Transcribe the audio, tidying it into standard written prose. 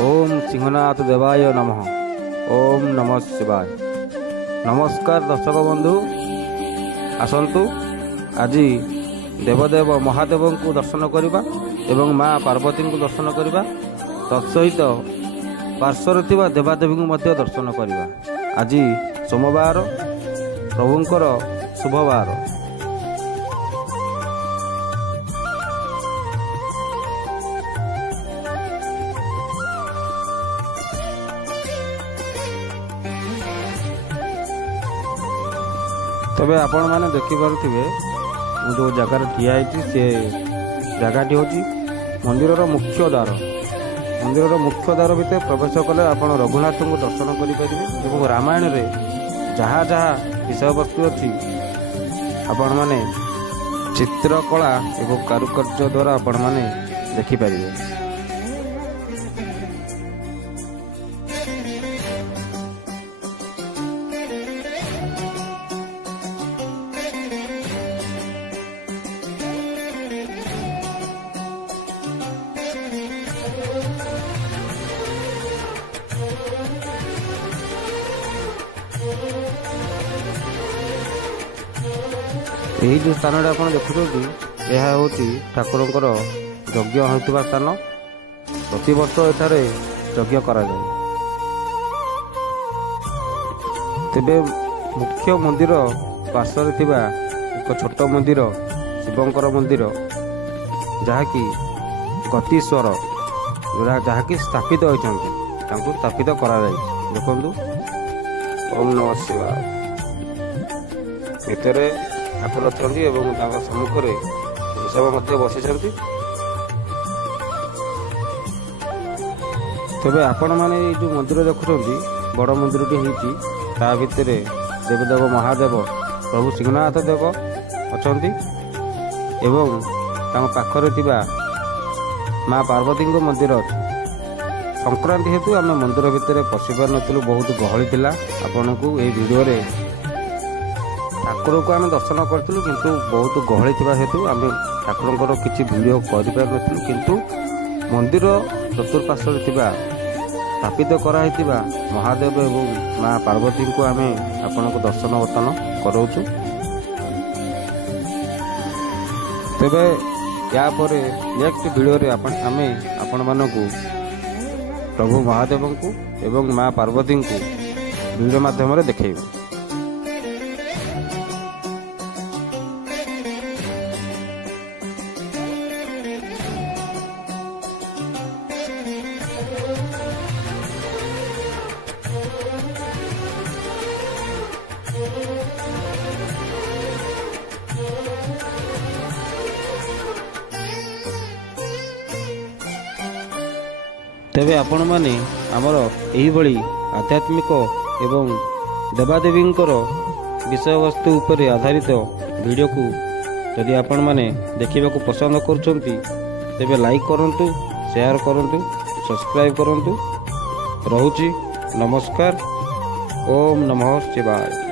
ओम सिंहनाथ देवाय नमः। ओम नमः शिवाय। नमस्कार दर्शक बंधु, आसंतु आज देवदेव महादेव को दर्शन करवा एवं माँ पार्वती को दर्शन करवा, तत्सहित पार्श्वर थिबा देवादेवी को मध्य दर्शन करवा। आज सोमवार, प्रभुंकर शुभवार। तबे आपण मैंने देखिपे जो जगार ठिया से जगहटी हूँ मंदिर मुख्य द्वार। मंदिर मुख्य द्वार भितर प्रवेश कले आप रघुनाथ को दर्शन करें। रामायण रे जहाँ जहाँ विषय वस्तु अच्छी आपण मैंने चित्रकला एवं कारुकार्य द्वारा आपण मैंने देखिपारे। यही जो स्थान आप देखुं यह हूँ ठाकुरंकर यज्ञ होता स्थान। प्रति वर्ष एठारे यज्ञ करा जाए। तेबे मुख्य मंदिर पार्श्वर थिबा एक छोट मंदिर शिवंकर मंदिर जहाँकि गतीश्वर जहाँकि स्थापित होती स्थापित करा जाए। देखु ओम नमः शिवाय। भितर ठाकुर अच्छा सम्मुख में ऋषभ बसी। तेरे आपण मैंने जो मंदिर देखुं बड़ मंदिरटी होती भितर देवदेव महादेव प्रभु सिंहनाथ देव अच्छा एवं पाखरे थिबा माँ पार्वती मंदिर अच्छी। संक्रांति हेतु आम मंदिर भितर पशि पार नु, बहुत गहली थिला। आपन को ए वीडियो रे ठाकुर को आम दर्शन करूँ किंतु बहुत गहली थिबा हेतु आम ठाकुरंकर किसी वीडियो कर पार नथिलु। किंतु मंदिर चतुर्पार्श्व थिबा स्थापित कराइथिबा महादेव एवं माँ पार्वती को आम आपन को दर्शन वर्तन कराऊँ। तेबे या परे नेक्स्ट वीडियो रे आपण मानकु प्रभु महादेव को एवं माँ पार्वती को वीडियो माध्यम रे देखेइबे। तेबे आपण माने आमर एही भली आध्यात्मिक एवं देवादेवींकर विषय वस्तु उपरे आधारित वीडियो को यदि आपण माने देखिबा को पसंद करछंती तेबे लाइक करंतु, शेयर करंतु, सब्सक्राइब करंतु। रहुची नमस्कार। ओम नमः शिवाय।